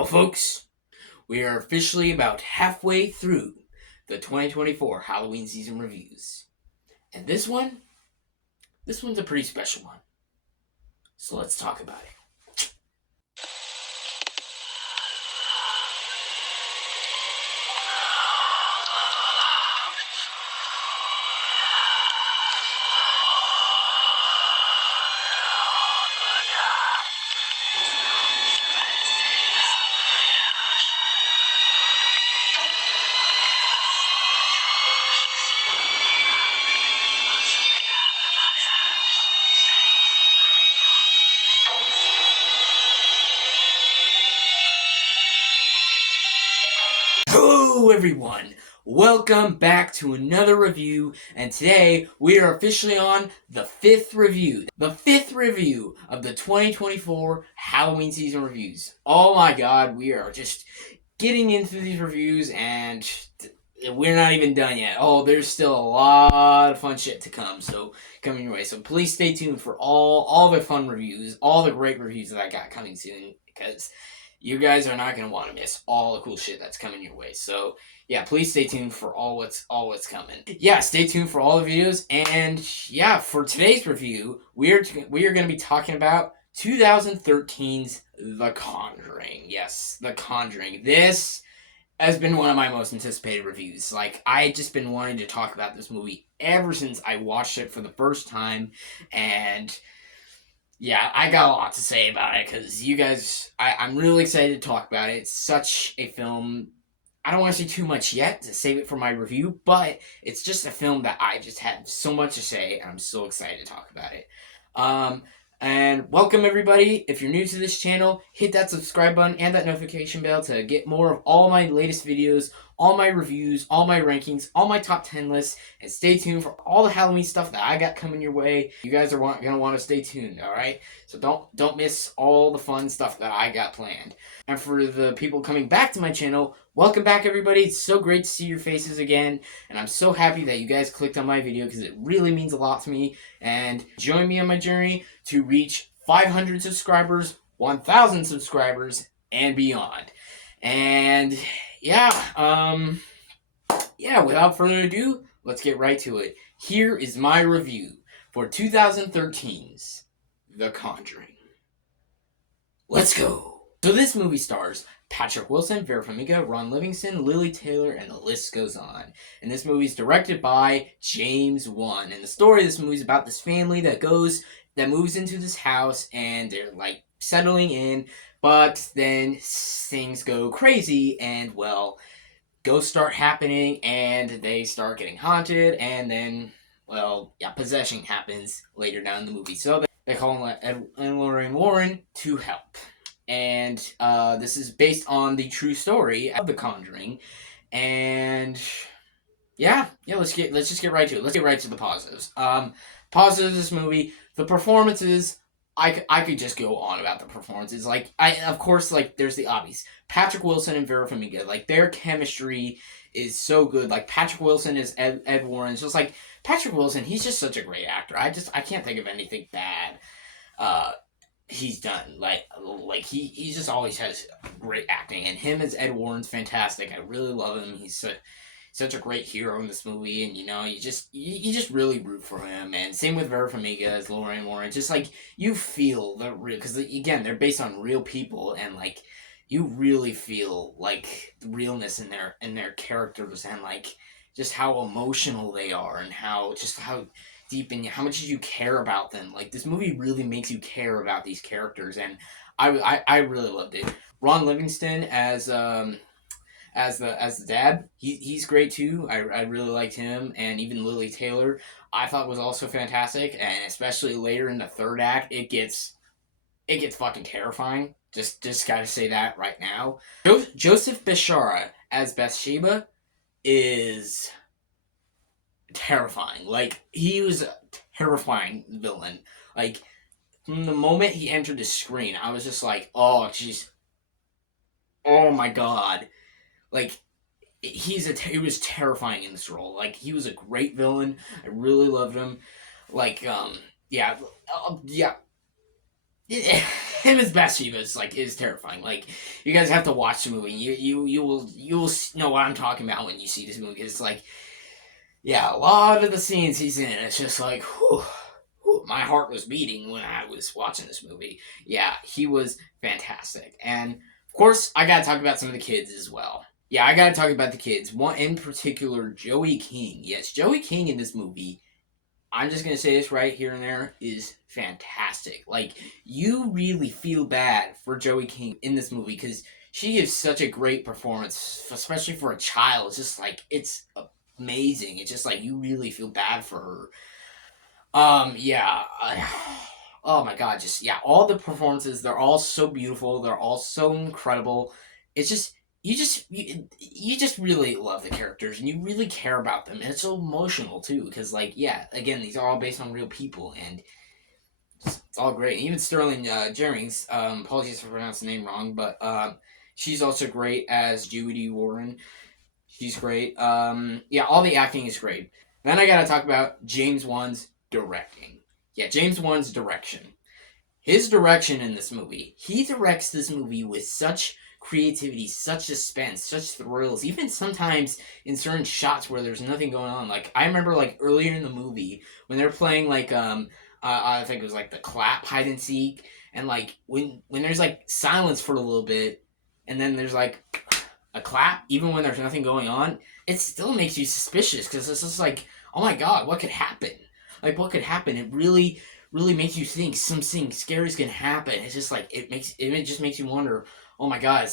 Well, folks, we are officially about halfway through the 2024 Halloween season reviews. And this one's a pretty special one. So let's talk about it. Hello, everyone! Welcome back to another review, and today we are officially on the fifth review. The fifth review of the 2024 Halloween season reviews. Oh my god, we are just getting into these reviews, and we're not even done yet. Oh, there's still a lot of fun shit to come, so coming your way. So please stay tuned for all the fun reviews, all the great reviews that I got coming soon, because you guys are not going to want to miss all the cool shit that's coming your way. So, yeah, please stay tuned for all what's coming. Yeah, stay tuned for all the videos. And, yeah, for today's review, we are going to be talking about 2013's The Conjuring. Yes, The Conjuring. This has been one of my most anticipated reviews. Like, I just been wanting to talk about this movie ever since I watched it for the first time. And yeah, I got a lot to say about it because you guys, I'm really excited to talk about it. It's such a film. I don't want to say too much yet to save it for my review, but it's just a film that I just have so much to say, and I'm so excited to talk about it. And welcome everybody. If you're new to this channel, hit that subscribe button and that notification bell to get more of all my latest videos, all my reviews, all my rankings, all my top 10 lists, and stay tuned for all the Halloween stuff that I got coming your way. You guys are gonna want to stay tuned, all right? So don't miss all the fun stuff that I got planned. And for the people coming back to my channel, welcome back everybody. It's so great to see your faces again, and I'm so happy that you guys clicked on my video because it really means a lot to me. And join me on my journey to reach 500 subscribers, 1,000 subscribers, and beyond. And yeah, without further ado, let's get right to it. Here is my review for 2013's The Conjuring. Let's go. So this movie stars Patrick Wilson, Vera Farmiga, Ron Livingston, Lily Taylor, and the list goes on. And this movie is directed by James Wan. And the story of this movie is about this family that moves into this house, and they're like settling in, but then things go crazy, and well, ghosts start happening, and they start getting haunted, and then, well, yeah, possession happens later down in the movie. So they call Ed and Lorraine Warren to help. And this is based on the true story of The Conjuring. And yeah, let's just get right to it. Let's get right to the positives. Positives of this movie, the performances. I could just go on about the performances. Like, of course, like, there's the obvious. Patrick Wilson and Vera Farmiga, like, their chemistry is so good. Like, Patrick Wilson is Ed Warren. It's just like, Patrick Wilson, he's just such a great actor. I can't think of anything bad he's done. Like he just always has great acting. And him as Ed Warren's fantastic. I really love him. He's such a great hero in this movie, and you know, you just really root for him. And same with Vera Farmiga as Lorraine Warren. Just like, you feel the real, because again, they're based on real people, and like, you really feel like the realness in their characters, and like just how emotional they are, and how deep and how much you care about them. Like, this movie really makes you care about these characters, and I really loved it. Ron Livingston as the dad, he's great too. I really liked him, and even Lily Taylor I thought was also fantastic, and especially later in the third act, it gets fucking terrifying. Just gotta say that right now. Joseph Bishara as Bathsheba is terrifying. Like, he was a terrifying villain. Like, from the moment he entered the screen, I was just like, oh jeez, oh my god. Like, he was terrifying in this role. Like, he was a great villain. I really loved him. Like, yeah. him as Bathsheba is terrifying. Like, you guys have to watch the movie. You will know what I'm talking about when you see this movie. It's like, yeah, a lot of the scenes he's in, it's just like, whew, whew, my heart was beating when I was watching this movie. Yeah, he was fantastic. And of course, I gotta talk about some of the kids as well. Yeah, I gotta talk about the kids. One in particular, Joey King. Yes, Joey King in this movie, I'm just gonna say this right here and there, is fantastic. Like, you really feel bad for Joey King in this movie because she gives such a great performance, especially for a child. It's just like it's amazing. It's just like you really feel bad for her. Yeah. Oh my god, just yeah, all the performances, they're all so beautiful, they're all so incredible. It's just you just really love the characters and you really care about them. And it's so emotional too because like yeah, again, these are all based on real people and it's all great. Even Sterling Jeremy's, apologies for pronouncing the name wrong, but she's also great as Judy Warren. She's great. Yeah, all the acting is great. Then I gotta talk about James Wan's directing. Yeah, James Wan's direction. His direction in this movie. He directs this movie with such creativity, such suspense, such thrills. Even sometimes in certain shots where there's nothing going on. Like I remember, like earlier in the movie when they're playing like I think it was like the clap hide and seek, and like when there's like silence for a little bit, and then there's like a clap, even when there's nothing going on, it still makes you suspicious because it's just like, oh my god, what could happen? Like, what could happen? It really makes you think something scary is gonna happen. It's just like it just makes you wonder, oh my god,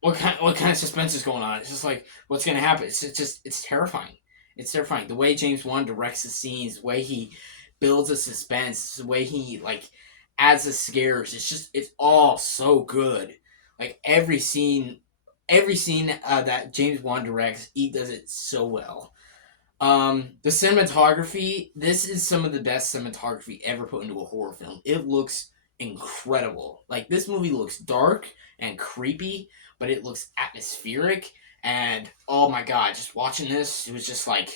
what kind of suspense is going on? It's just like what's gonna happen. It's terrifying. It's terrifying. The way James Wan directs the scenes, the way he builds a suspense, the way he like adds the scares. It's all so good. Like every scene that James Wan directs, he does it so well. The cinematography, this is some of the best cinematography ever put into a horror film. It looks incredible. Like, this movie looks dark and creepy, but it looks atmospheric. And, oh my god, just watching this, it was just like,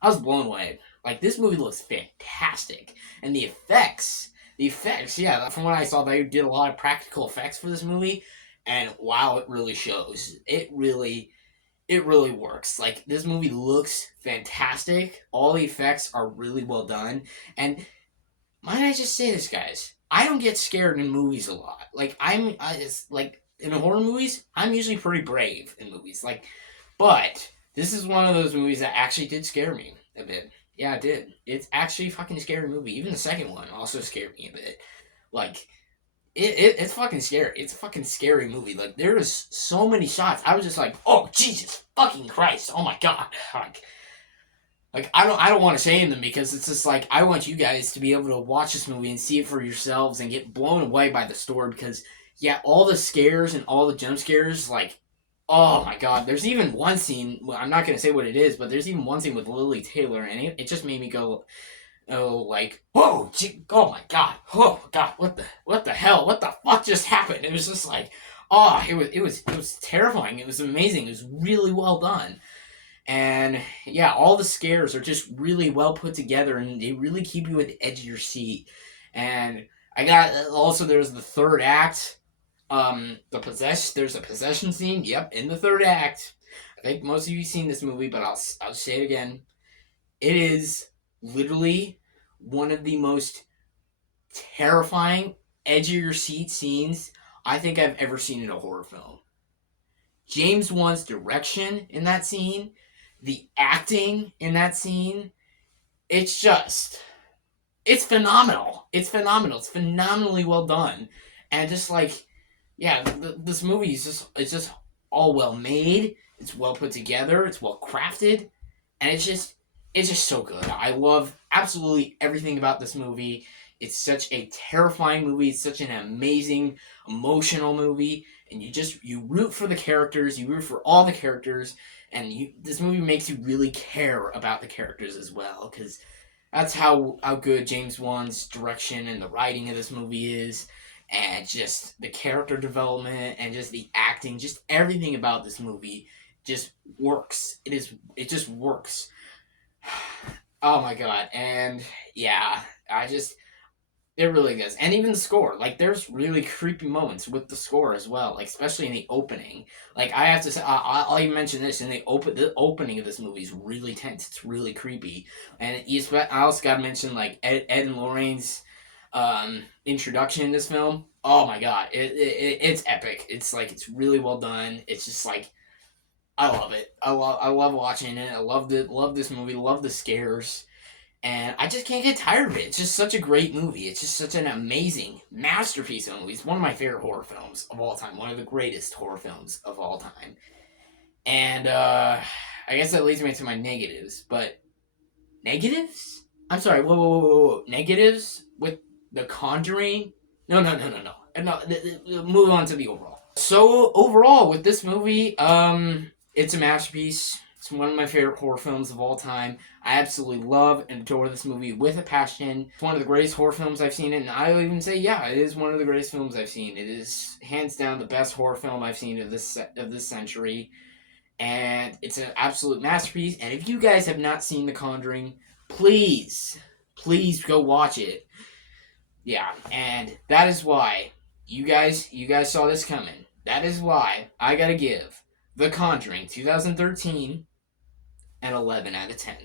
I was blown away. Like, this movie looks fantastic. And the effects, yeah, from what I saw, they did a lot of practical effects for this movie. And wow, it really shows. It really works. Like, this movie looks fantastic. All the effects are really well done. And might I just say this, guys? I don't get scared in movies a lot. Like, it's like in horror movies, I'm usually pretty brave in movies. Like, but this is one of those movies that actually did scare me a bit. Yeah, it did. It's actually a fucking scary movie. Even the second one also scared me a bit. Like, it's fucking scary. It's a fucking scary movie. Like, there's so many shots. I was just like, oh Jesus fucking Christ! Oh my god! Like I don't want to shame them because it's just like I want you guys to be able to watch this movie and see it for yourselves and get blown away by the story because yeah, all the scares and all the jump scares, like, oh my god. There's even one scene. Well, I'm not gonna say what it is, but there's even one scene with Lily Taylor, and it just made me go, oh, like, whoa, gee, oh my god, what the hell, what the fuck just happened? It was just like, oh, it was terrifying. It was amazing. It was really well done, and yeah, all the scares are just really well put together, and they really keep you at the edge of your seat. And I got also there's the third act, there's a possession scene. Yep, in the third act. I think most of you have seen this movie, but I'll say it again. It is literally one of the most terrifying, edge of your seat scenes I think I've ever seen in a horror film. James Wan's direction in that scene, the acting in that scene, it's just, it's phenomenal. It's phenomenal. It's phenomenally well done. And just like, yeah, this movie is it's just all well made. It's well put together. It's well crafted, and it's just so good. I love absolutely everything about this movie. It's such a terrifying movie. It's such an amazing, emotional movie, and you root for the characters. You root for all the characters, and this movie makes you really care about the characters as well, because that's how good James Wan's direction and the writing of this movie is, and just the character development and just the acting, just everything about this movie just works. It just works. Oh my god. And yeah, It really does. And even the score. Like, there's really creepy moments with the score as well. Like, especially in the opening. Like, I have to say, I'll even mention this. The opening of this movie is really tense. It's really creepy. And I also got to mention, like, Ed and Lorraine's introduction in this film. Oh, my God. It's epic. It's, like, it's really well done. It's just, like, I love it. I love watching it. I love this movie. Love the scares. And I just can't get tired of it. It's just such a great movie. It's just such an amazing masterpiece of a movie. It's one of my favorite horror films of all time. One of the greatest horror films of all time. And I guess that leads me to my negatives. But negatives? I'm sorry. Whoa. Negatives with The Conjuring? No. Move on to the overall. So overall, with this movie, it's a masterpiece. It's one of my favorite horror films of all time. I absolutely love and adore this movie with a passion. It's one of the greatest horror films I've seen, and I would even say, yeah, it is one of the greatest films I've seen. It is hands down the best horror film I've seen of this century, and it's an absolute masterpiece. And if you guys have not seen The Conjuring, please go watch it. Yeah, and that is why you guys saw this coming. That is why I gotta give The Conjuring 2013 an 11 out of 10.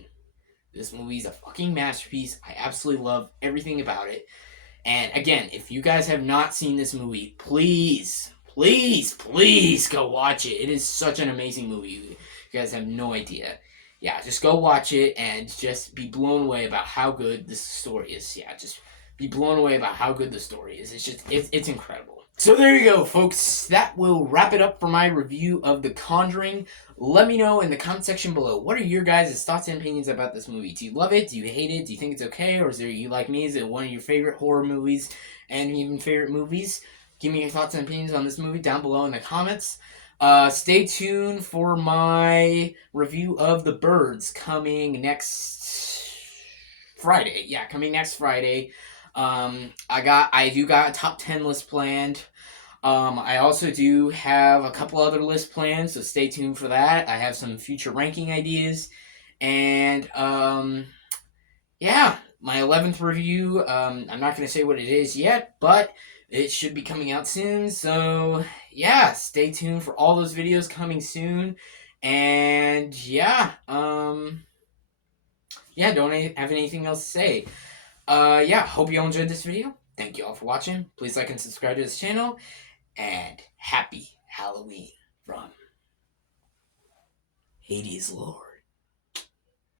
This movie's a fucking masterpiece. I absolutely love everything about it. And again, if you guys have not seen this movie, please go watch it. It is such an amazing movie. You guys have no idea. Yeah, just go watch it and just be blown away about how good this story is. Yeah, just be blown away about how good the story is. It's incredible. So there you go, folks. That will wrap it up for my review of The Conjuring. Let me know in the comment section below, what are your guys' thoughts and opinions about this movie? Do you love it? Do you hate it? Do you think it's okay? Or is it, you like me? Is it one of your favorite horror movies and even favorite movies? Give me your thoughts and opinions on this movie down below in the comments. Stay tuned for my review of The Birds coming next Friday. Yeah, coming next Friday. I do got a top 10 list planned. I also do have a couple other lists planned, so stay tuned for that. I have some future ranking ideas. And, yeah, my 11th review, I'm not going to say what it is yet, but it should be coming out soon. So, yeah, stay tuned for all those videos coming soon. And, yeah, don't have anything else to say. Hope you all enjoyed this video. Thank you all for watching. Please like and subscribe to this channel. And happy Halloween from Hades Lord.